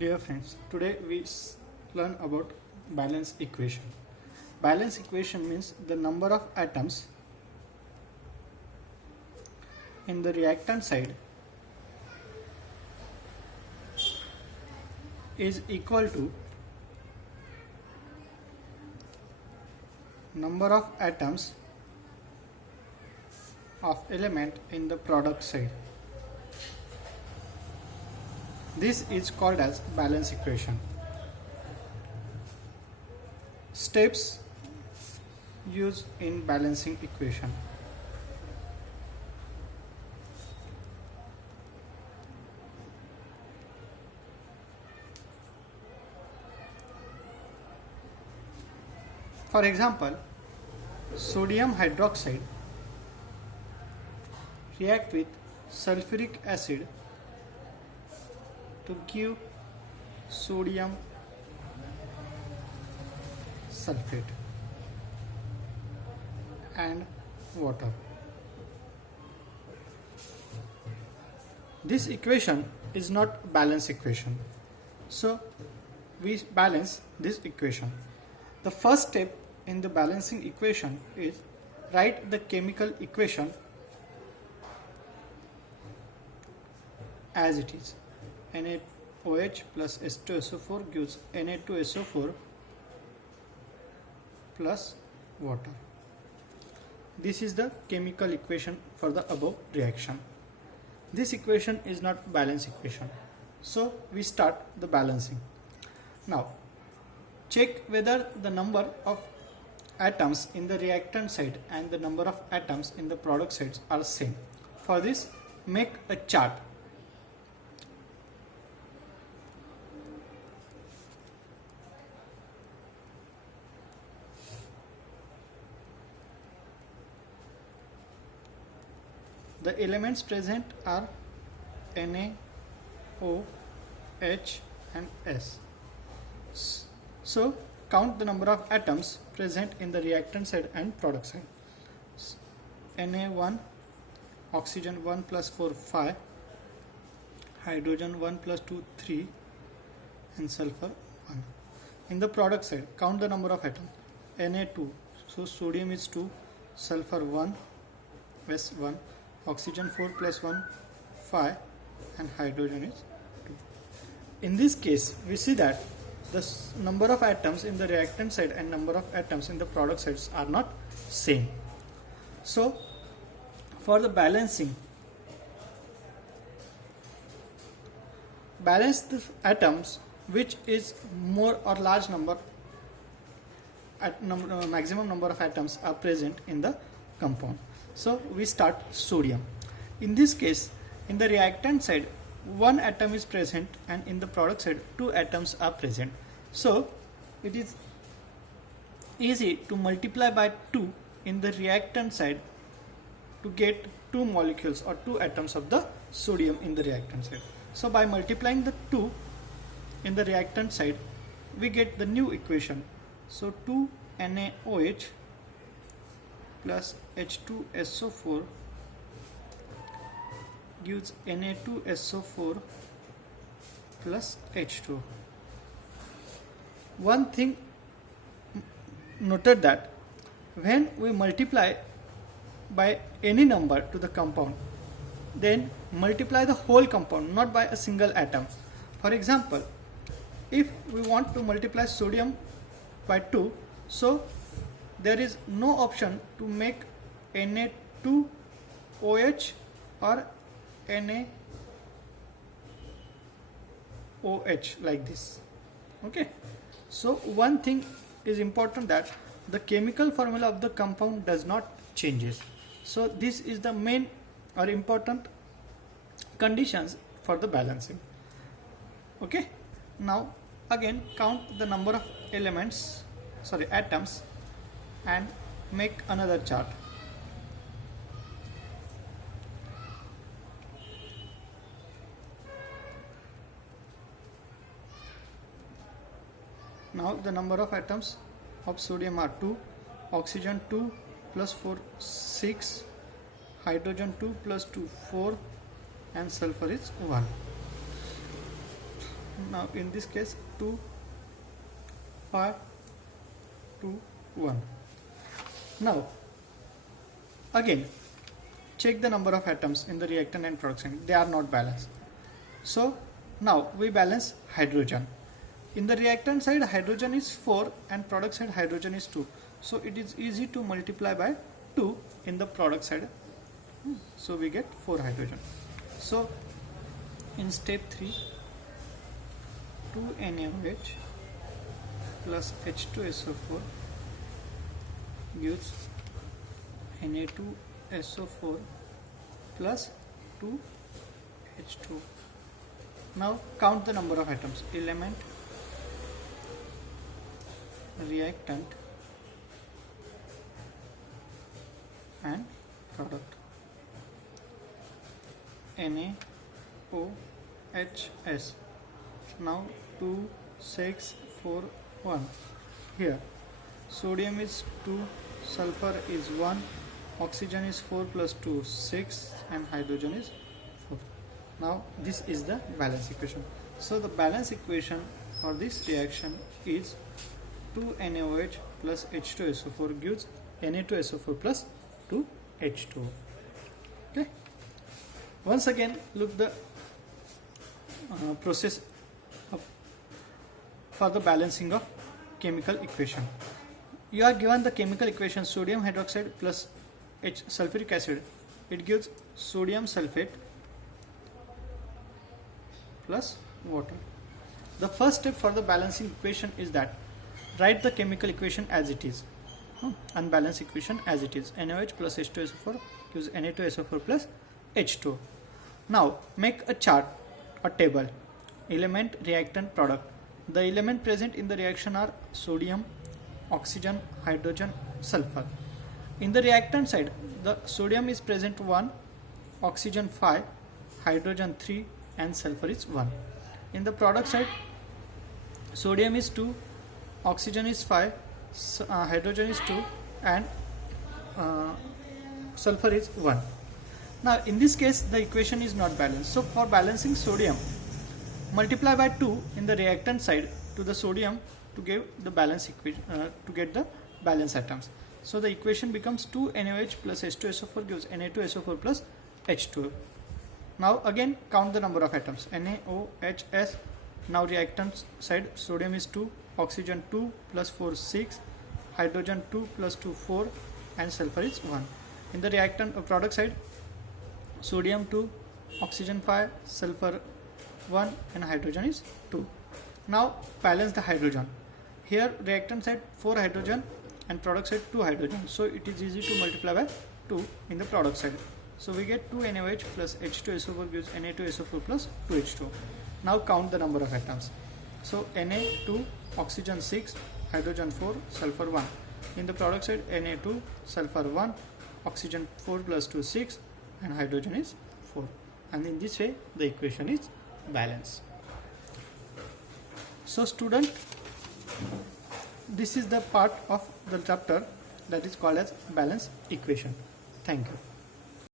Dear friends, today we learn about balance equation. Balance equation means the number of atoms in the reactant side is equal to number of atoms of element in the product side. This is called as balance equation. Steps used in balancing equation. For example, sodium hydroxide react with sulfuric acid to give sodium sulfate and water. This equation is not balance equation. So we balance this equation. The first step in the balancing equation is write the chemical equation as it is. NaOH plus H2SO4 gives Na2SO4 plus water. This is the chemical equation for the above reaction. This equation is not balance equation. So we start the balancing. Now check whether the number of atoms in the reactant side and the number of atoms in the product sides are same. For this, make a chart. The elements present are Na, O, H and S. So count the number of atoms present in the reactant side and product side. Na1, oxygen 1 plus 4, 5, hydrogen 1 plus 2, 3 and sulfur 1. In the product side, count the number of atoms. Na2, so sodium is 2, sulfur 1, S1, oxygen 4 plus 1, 5 and hydrogen is 2. In this case, we see that the number of atoms in the reactant side and number of atoms in the product sides are not same. So for the balancing, balance the atoms which is more or large number at maximum number of atoms are present in the compound. So we start sodium. In this case, in the reactant side, one atom is present and in the product side, two atoms are present. So it is easy to multiply by 2 in the reactant side to get 2 molecules or 2 atoms of the sodium in the reactant side. So by multiplying the 2 in the reactant side, we get the new equation. So 2NaOH plus H2SO4 gives Na2SO4 plus H2. One thing noted that when we multiply by any number to the compound, then multiply the whole compound, not by a single atom. For example, if we want to multiply sodium by 2, so there is no option to make Na2OH or NaOH like this. Okay. So one thing is important, that the chemical formula of the compound does not changes. So this is the main or important conditions for the balancing. Okay. Now again count the number of atoms and make another chart. Now the number of atoms of sodium are 2, oxygen 2 plus 4 6, hydrogen 2 plus 2 4 and sulfur is 1. now in this case 2 5 2 1. Now again check the number of atoms in the reactant and product side. They are not balanced. So now we balance hydrogen. In the reactant side hydrogen is 4 and product side hydrogen is 2. So it is easy to multiply by 2 in the product side. So we get 4 hydrogen. So in step 3, 2 NaOH plus H2SO4 gives Na2SO4 plus 2H2. Now count the number of atoms. Element, reactant and product. NaOHS. Now 2 6 4 1. Here sodium is 2, sulfur is 1, oxygen is 4 plus 2 6 and hydrogen is 4. Now this is the balance equation. So the balance equation for this reaction is 2 NaOH plus H2SO4 gives Na2SO4 plus 2H2O. Okay. Once again look the process for the balancing of chemical equation. You are given the chemical equation sodium hydroxide plus sulfuric acid. It gives sodium sulfate plus water. The first step for the balancing equation is that write the chemical equation as it is. Unbalanced equation as it is. NaOH plus H2SO4 gives Na2SO4 plus H2. Now make a chart or table. Element, reactant, product. The element present in the reaction are sodium, oxygen, hydrogen, sulfur. In the reactant side, the sodium is present 1, oxygen 5, hydrogen 3 and sulfur is 1. In the product side, sodium is 2, oxygen is 5, hydrogen is 2 and sulfur is 1. Now in this case the equation is not balanced. So for balancing sodium, multiply by 2 in the reactant side to the sodium to give the balance equation to get the balance atoms. So the equation becomes 2 NaOH plus H2SO4 gives Na2SO4 plus H2O. Now again count the number of atoms. NaOHS. Now reactant side sodium is 2, oxygen 2 plus 4 6, hydrogen 2 plus 2 4 and sulfur is 1. In the reactant product side sodium 2, oxygen 5, sulfur 1 and hydrogen is 2. Now balance the hydrogen. Here reactant side 4 hydrogen and product side 2 hydrogen. So it is easy to multiply by 2 in the product side. So we get 2 NaOH plus H2SO4 gives Na2SO4 plus 2H2O. Now count the number of atoms. So Na2, oxygen 6, hydrogen 4, sulfur 1. In the product side Na2, sulfur 1, oxygen 4 plus 2 6 and hydrogen is 4. And in this way the equation is balanced. So student, this is the part of the chapter that is called as balance equation. Thank you.